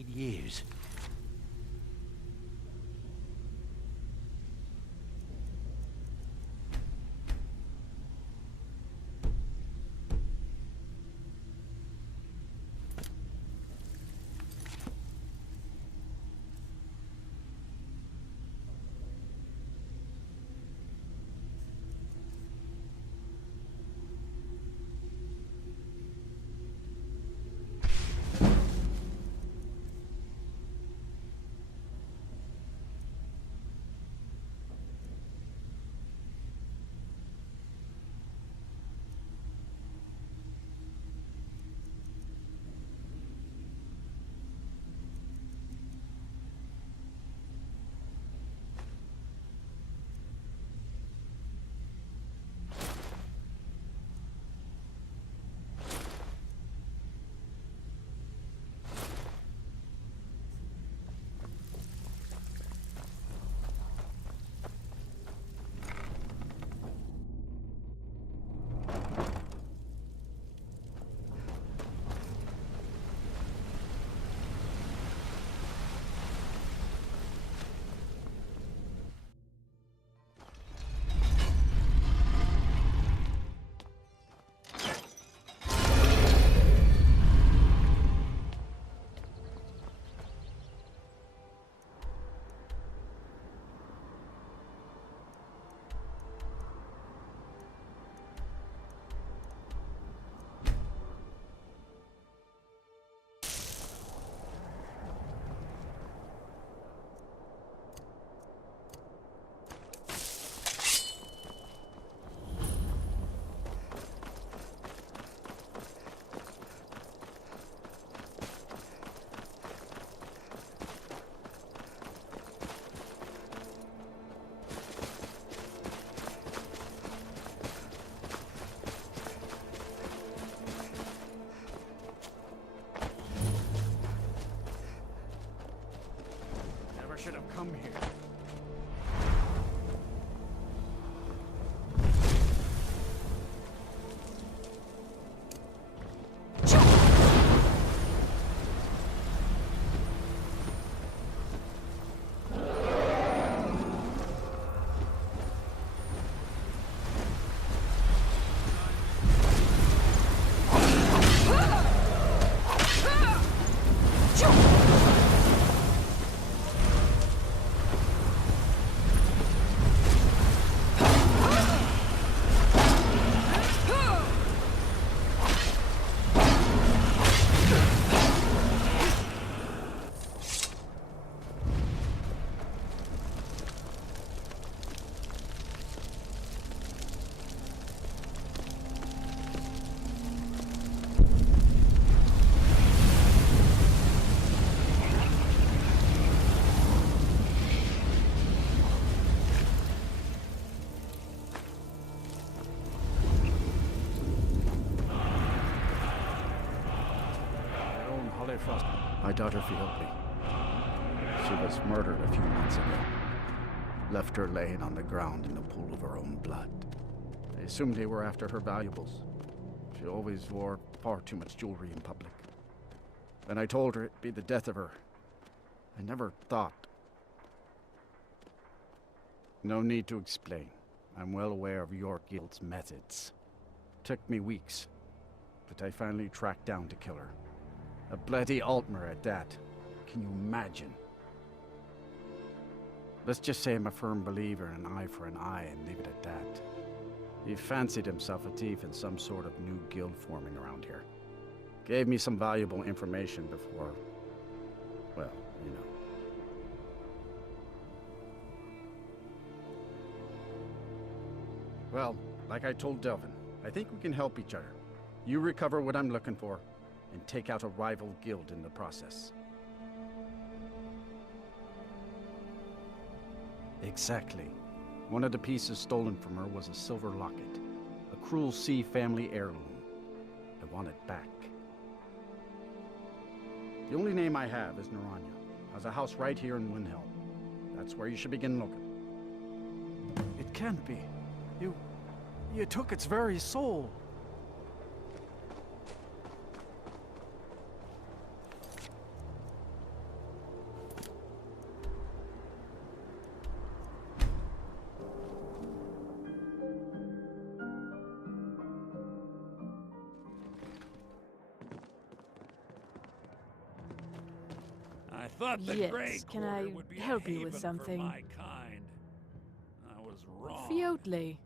8 years. Should have come here. My daughter Fiocchi. She was murdered a few months ago. Left her laying on the ground in a pool of her own blood. I assumed they were after her valuables. She always wore far too much jewelry in public. When I told her it'd be the death of her, I never thought. No need to explain. I'm well aware of your guild's methods. Took me weeks, but I finally tracked down to kill her. A bloody Altmer at that. Can you imagine? Let's just say I'm a firm believer in an eye for an eye and leave it at that. He fancied himself a thief in some sort of new guild forming around here. Gave me some valuable information before, well, you know. Well, like I told Delvin, I think we can help each other. You recover what I'm looking for, and take out a rival guild in the process. Exactly. One of the pieces stolen from her was a silver locket, a Cruel Sea family heirloom. I want it back. The only name I have is Naranya. Has a house right here in Windhelm. That's where you should begin looking. It can't be. You took its very soul. I thought the Yes, Grey can Quarter I would be help a you with haven something? for my kind. I was wrong. Fiotley.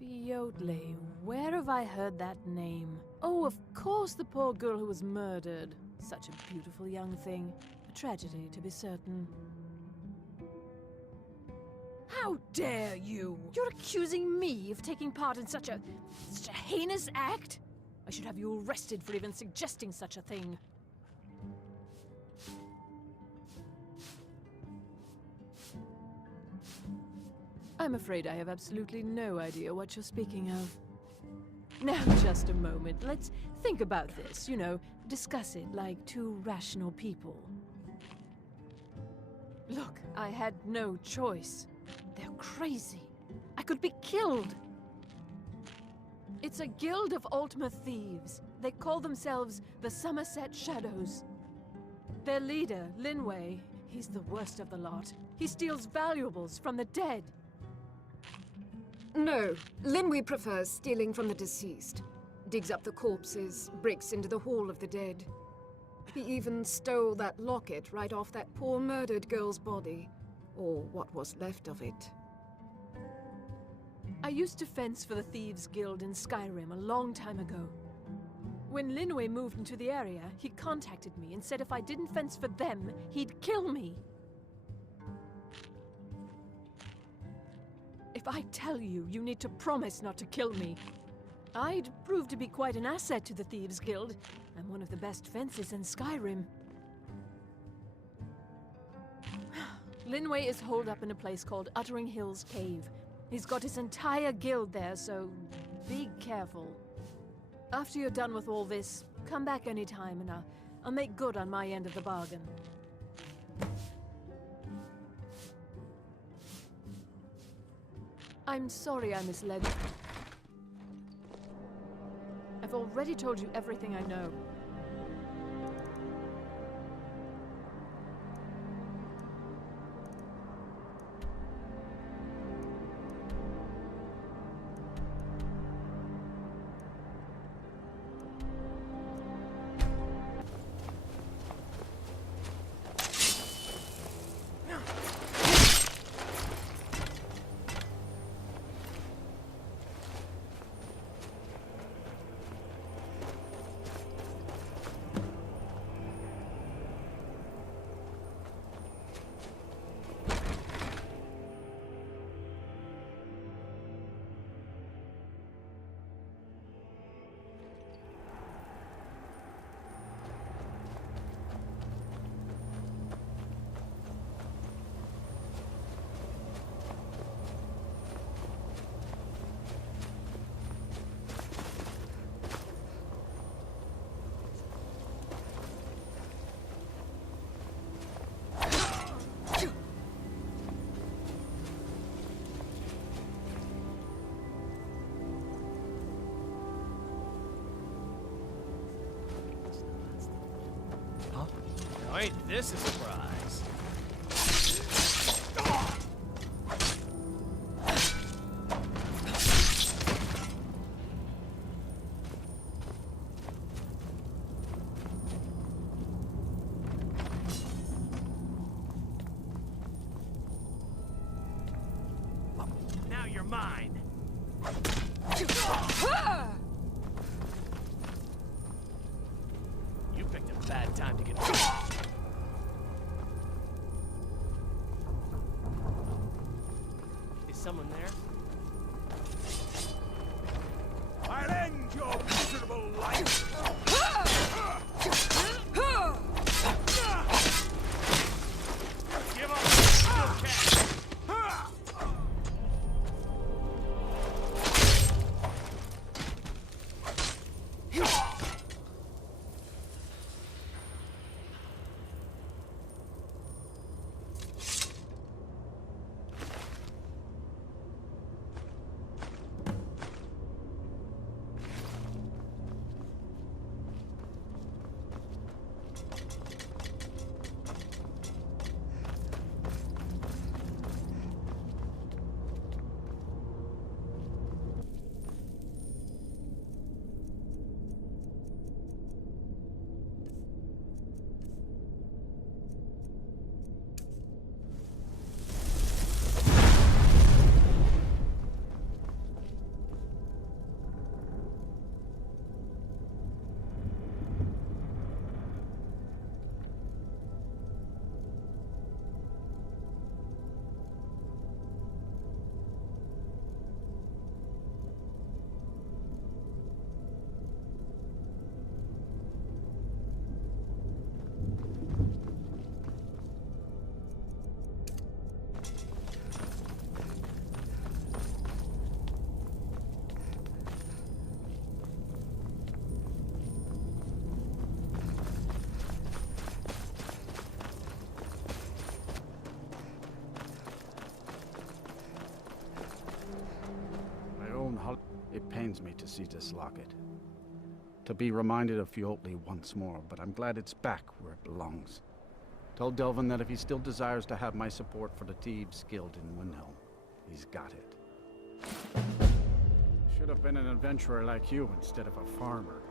Fiotley. Where have I heard that name? Oh, of course, the poor girl who was murdered. Such a beautiful young thing. A tragedy, to be certain. How dare you! You're accusing me of taking part in such a heinous act? I should have you arrested for even suggesting such a thing. I'm afraid I have absolutely no idea what you're speaking of. Now, just a moment. Let's think about this, you know, discuss it like two rational people. Look, I had no choice. They're crazy. I could be killed. It's a guild of Ultima thieves. They call themselves the Summerset Shadows. Their leader, Linway, he's the worst of the lot. He steals valuables from the dead. No, Linway prefers stealing from the deceased. Digs up the corpses, breaks into the Hall of the Dead. He even stole that locket right off that poor murdered girl's body. Or what was left of it. I used to fence for the Thieves Guild in Skyrim a long time ago. When Linway moved into the area, he contacted me and said if I didn't fence for them, he'd kill me. If I tell you, you need to promise not to kill me. I'd prove to be quite an asset to the Thieves Guild. I'm one of the best fencers in Skyrim. Linway is holed up in a place called Uttering Hills Cave. He's got his entire guild there, so be careful. After you're done with all this, come back anytime and I'll make good on my end of the bargain. I'm sorry I misled you. I've already told you everything I know. Now ain't this a surprise? Now you're mine. You picked a bad time to get. Is someone there? I'll end your miserable life! Give up! Still can! It pains me to see this locket. To be reminded of Fiotli once more, but I'm glad it's back where it belongs. Tell Delvin that if he still desires to have my support for the Thieves Guild in Windhelm, he's got it. Should have been an adventurer like you instead of a farmer.